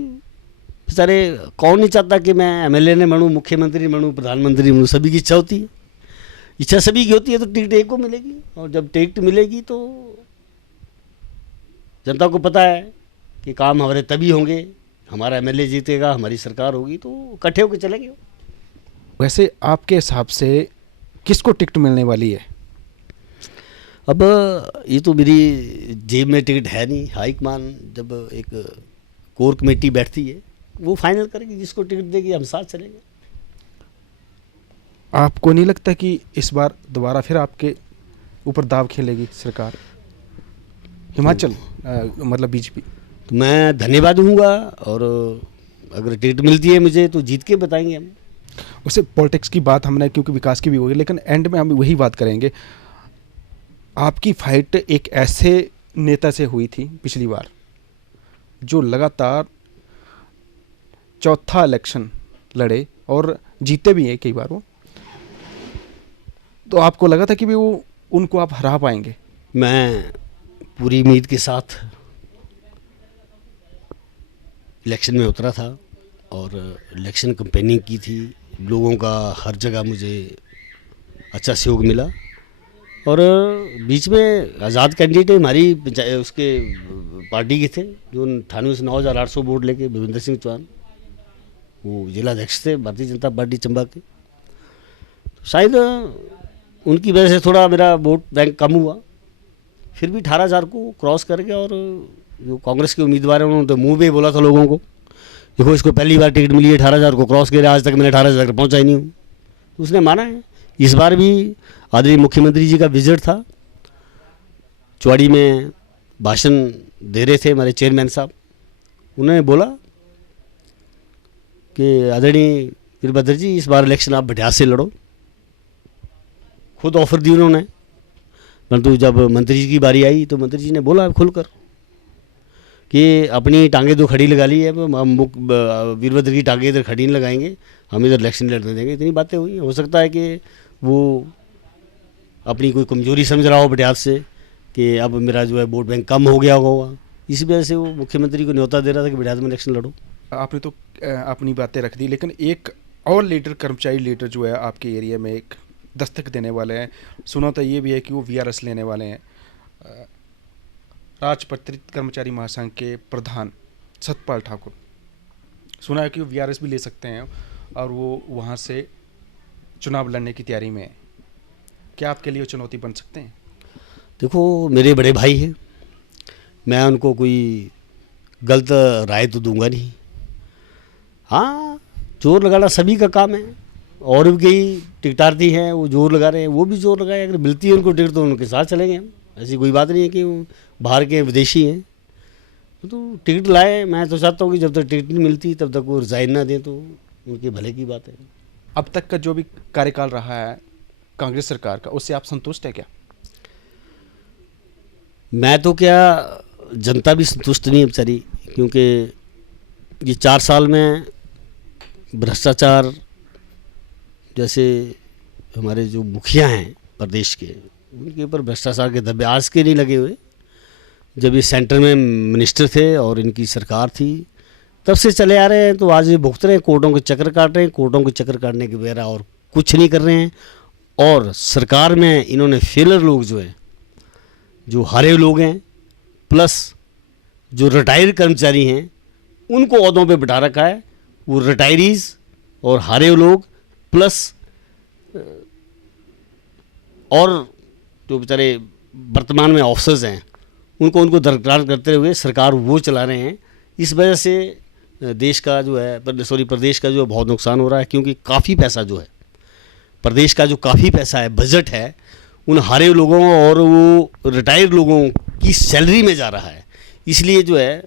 बेचारे, कौन नहीं चाहता कि मैं एमएलए ने बनूँ, मुख्यमंत्री बनूँ, प्रधानमंत्री बनूँ, सभी की इच्छा होती है। इच्छा सभी की होती है तो टिकट एक को मिलेगी, और जब टिकट मिलेगी तो जनता को पता है कि काम हमारे तभी होंगे, हमारा एमएलए जीतेगा, हमारी सरकार होगी, तो इकट्ठे होकर चलेंगे। वैसे आपके हिसाब से किसको टिकट मिलने वाली है? अब ये तो मेरी जेब में टिकट है नहीं, हाईकमान जब एक कोर कमेटी बैठती है वो फाइनल करेगी, जिसको टिकट देगी हम साथ चलेंगे। आपको नहीं लगता कि इस बार दोबारा फिर आपके ऊपर दाव खेलेगी सरकार, हिमाचल मतलब बीजेपी? तो मैं धन्यवाद दूंगा, और अगर टिकट मिलती है मुझे तो जीत के बताएंगे हम। वैसे पॉलिटिक्स की बात हमने, क्योंकि विकास की भी होगी, लेकिन एंड में हम वही बात करेंगे। आपकी फाइट एक ऐसे नेता से हुई थी पिछली बार जो लगातार चौथा इलेक्शन लड़े और जीते भी हैं कई बार वो, तो आपको लगा था कि भी वो उनको आप हरा पाएंगे? मैं पूरी उम्मीद के साथ इलेक्शन में उतरा था और इलेक्शन कैंपेनिंग की थी। लोगों का हर जगह मुझे अच्छा सहयोग मिला, और बीच में आज़ाद कैंडिडेट हमारी उसके पार्टी के थे जो 98 से 9,800 वोट लेके, भूपेंद्र सिंह चौहान, वो जिलाध्यक्ष थे भारतीय जनता पार्टी चंबा के। शायद उनकी वजह से थोड़ा मेरा वोट बैंक कम हुआ, फिर भी 18,000 को क्रॉस कर गया। और जो कांग्रेस के उम्मीदवार हैं उन्होंने तो मुंह पे बोला था लोगों को, देखो इसको पहली बार टिकट मिली है, 18,000 को क्रॉस किया, आज तक मैंने 18,000 तक पहुँचा ही नहीं हूँ। तो उसने माना है। इस बार भी आदरणीय मुख्यमंत्री जी का विजिट था, चौड़ी में भाषण दे रहे थे हमारे चेयरमैन साहब। उन्होंने बोला कि आदरणीय वीरभद्र जी इस बार इलेक्शन आप भटियात से लड़ो, खुद ऑफर दी उन्होंने। परंतु जब मंत्री जी की बारी आई तो मंत्री जी ने बोला खुलकर कि अपनी टांगे तो खड़ी लगा ली है, हम वीरभद्र की टांगे इधर खड़ी नहीं लगाएंगे, हम इधर इलेक्शन लड़ने देंगे। इतनी बातें हुई। हो सकता है कि वो अपनी कोई कमजोरी समझ रहा हो भटियात से कि अब मेरा जो है वोट बैंक कम हो गया होगा, इसी वजह से वो मुख्यमंत्री को न्योता दे रहा था कि भटियात में इलेक्शन लड़ो। आपने तो अपनी बातें रख दी, लेकिन एक और लीडर, कर्मचारी लीडर जो है आपके एरिया में एक दस्तक देने वाले हैं, सुना तो ये भी है कि वो वीआरएस लेने वाले हैं। राजपत्रित कर्मचारी महासंघ के प्रधान सतपाल ठाकुर, सुना है कि वो वीआरएस भी ले सकते हैं और वो वहाँ से चुनाव लड़ने की तैयारी में है। क्या आपके लिए वो चुनौती बन सकते हैं? देखो, मेरे बड़े भाई हैं, मैं उनको कोई गलत राय तो दूंगा नहीं। हाँ, जोर लगाना सभी का काम है, और भी कई टिकटार्थी हैं वो जोर लगा रहे हैं, वो भी जोर लगाए। अगर मिलती है उनको टिकट तो उनके साथ चलेंगे हम। ऐसी कोई बात नहीं है कि वो बाहर के विदेशी हैं तो टिकट लाए। मैं तो चाहता हूँ कि जब तक टिकट नहीं मिलती तब तक वो रिजाइन ना दें, तो उनके भले की बात है। अब तक का जो भी कार्यकाल रहा है कांग्रेस सरकार का, उससे आप संतुष्ट है क्या? मैं तो क्या, जनता भी संतुष्ट नहीं है बेचारी, क्योंकि ये 4 साल में भ्रष्टाचार, जैसे हमारे जो मुखिया हैं प्रदेश के, उनके ऊपर भ्रष्टाचार के धब्बे आज के नहीं लगे हुए। जब ये सेंटर में मिनिस्टर थे और इनकी सरकार थी तब से चले आ रहे हैं, तो आज ये भुगत रहे हैं, कोर्टों के चक्कर काट रहे हैं। कोर्टों के चक्कर काटने के बगैर और कुछ नहीं कर रहे हैं। और सरकार में इन्होंने फेलर लोग जो हैं, जो हारे लोग हैं, प्लस जो रिटायर्ड कर्मचारी हैं, उनको ओहदों पे बिठा रखा है। वो रिटायरीज और हारे लोग प्लस और जो बेचारे वर्तमान में ऑफिसर्स हैं, उनको दरकिनार करते हुए सरकार वो चला रहे हैं। इस वजह से देश का जो है, प्रदेश का जो है बहुत नुकसान हो रहा है, क्योंकि काफ़ी पैसा जो है प्रदेश का, जो काफ़ी पैसा है, बजट है, उन हारे लोगों और वो रिटायर्ड लोगों की सैलरी में जा रहा है। इसलिए जो है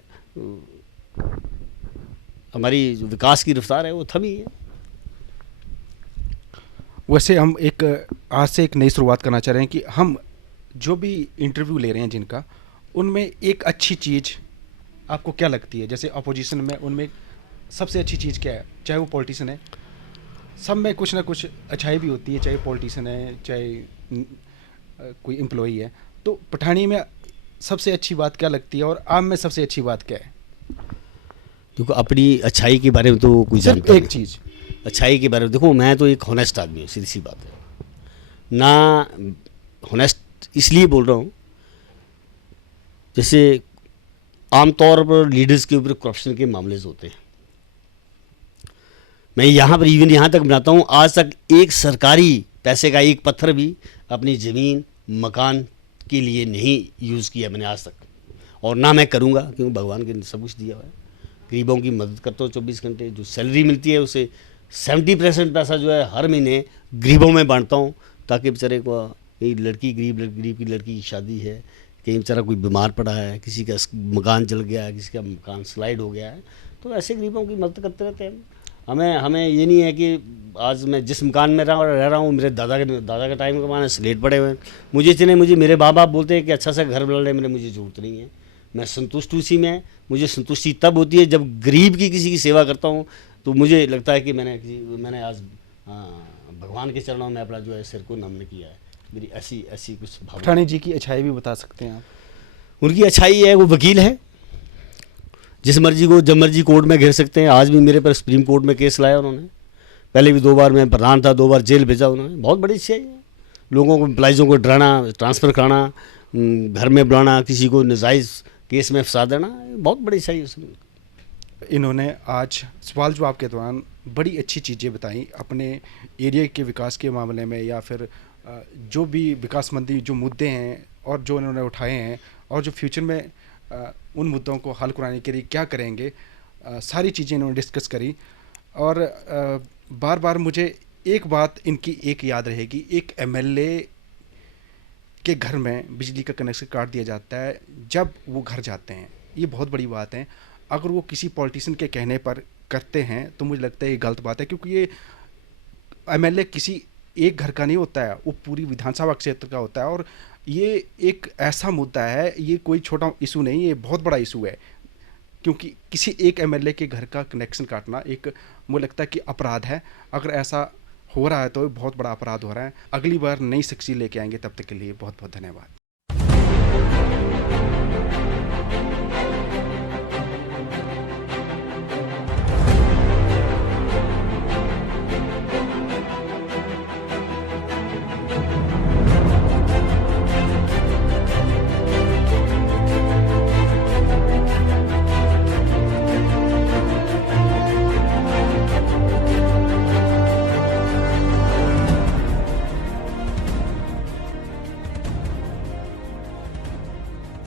हमारी जो विकास की रफ्तार है वो थमी है। वैसे हम आज से एक नई शुरुआत करना चाह रहे हैं कि हम जो भी इंटरव्यू ले रहे हैं जिनका, उनमें एक अच्छी चीज़ आपको क्या लगती है? जैसे अपोजिशन में उनमें सबसे अच्छी चीज़ क्या है? चाहे वो पॉलिटिशियन है, सब में कुछ ना कुछ अच्छाई भी होती है, चाहे पॉलिटिशियन है, चाहे कोई एम्प्लॉई है। तो पठानी में सबसे अच्छी बात क्या लगती है और आम में सबसे अच्छी बात क्या है? देखो, अपनी अच्छाई के बारे में तो कोई जानता एक नहीं। चीज़ अच्छाई के बारे में देखो, मैं तो एक हॉनेस्ट आदमी हूँ, सीधी सी बात है ना। हॉनेस्ट इसलिए बोल रहा हूँ, जैसे आमतौर पर लीडर्स के ऊपर करप्शन के मामले होते हैं। मैं यहाँ पर इवन यहाँ तक बनाता हूँ, आज तक एक सरकारी पैसे का एक पत्थर भी अपनी ज़मीन मकान के लिए नहीं यूज़ किया मैंने आज तक, और ना मैं करूँगा, क्योंकि भगवान के सब कुछ दिया हुआ है। गरीबों की मदद करता हूँ 24 घंटे। जो सैलरी मिलती है उसे 70% पैसा जो है हर महीने गरीबों में बांटता हूँ, ताकि बेचारे को, कहीं लड़की गरीब की लड़की की शादी है, कहीं बेचारा कोई बीमार पड़ा है, किसी का मकान जल गया है, किसी का मकान स्लाइड हो गया है, तो ऐसे गरीबों की मदद करते रहते हैं। हमें ये नहीं है कि आज मैं जिस मकान में रह रहा हूँ, मेरे दादा के टाइम के माने स्लेट पड़े हुए हैं, मुझे मेरे बाप बोलते हैं कि अच्छा सा घर बना ले, मुझे ज़रूरत नहीं है। मैं संतुष्ट उसी में। मुझे संतुष्टि तब होती है जब गरीब की किसी की सेवा करता हूँ, तो मुझे लगता है कि मैंने आज भगवान के चरणों में अपना जो है सिर को नमन किया है। मेरी ऐसी कुछ भावना। पठानी जी की अच्छाई भी बता सकते हैं आप? उनकी अच्छाई है, वो वकील है, जिस मर्जी को जब मर्जी कोर्ट में घेर सकते हैं। आज भी मेरे पर सुप्रीम कोर्ट में केस लाया उन्होंने। पहले भी 2 बार मैं प्रधान था, 2 बार जेल भेजा उन्होंने। बहुत बड़ी अच्छाई है। लोगों को, एम्प्लॉइज़ों को डराना, ट्रांसफ़र कराना, घर में बुलाना, किसी को नाजायज़ केस में फंसा देना, बहुत बड़ी अच्छाई है उसमें। इन्होंने आज सवाल जवाब के दौरान बड़ी अच्छी चीज़ें बताई अपने एरिया के विकास के मामले में, या फिर जो भी विकास संबंधी जो मुद्दे हैं और जो इन्होंने उठाए हैं, और जो फ्यूचर में उन मुद्दों को हल कराने के लिए क्या करेंगे, सारी चीज़ें इन्होंने डिस्कस करी। और बार बार मुझे एक बात इनकी एक याद रहेगी, एक एमएलए के घर में बिजली का कनेक्शन काट दिया जाता है जब वो घर जाते हैं। ये बहुत बड़ी बात है। अगर वो किसी पॉलिटिशियन के कहने पर करते हैं तो मुझे लगता है ये गलत बात है, क्योंकि ये एमएलए किसी एक घर का नहीं होता है, वो पूरी विधानसभा क्षेत्र का होता है। और ये एक ऐसा मुद्दा है, ये कोई छोटा इशू नहीं, ये बहुत बड़ा इशू है, क्योंकि किसी एक एमएलए के घर का कनेक्शन काटना एक, मुझे लगता है कि अपराध है। अगर ऐसा हो रहा है तो बहुत बड़ा अपराध हो रहा है। अगली बार नई शख्सियत लेके आएंगे, तब तक के लिए बहुत बहुत धन्यवाद।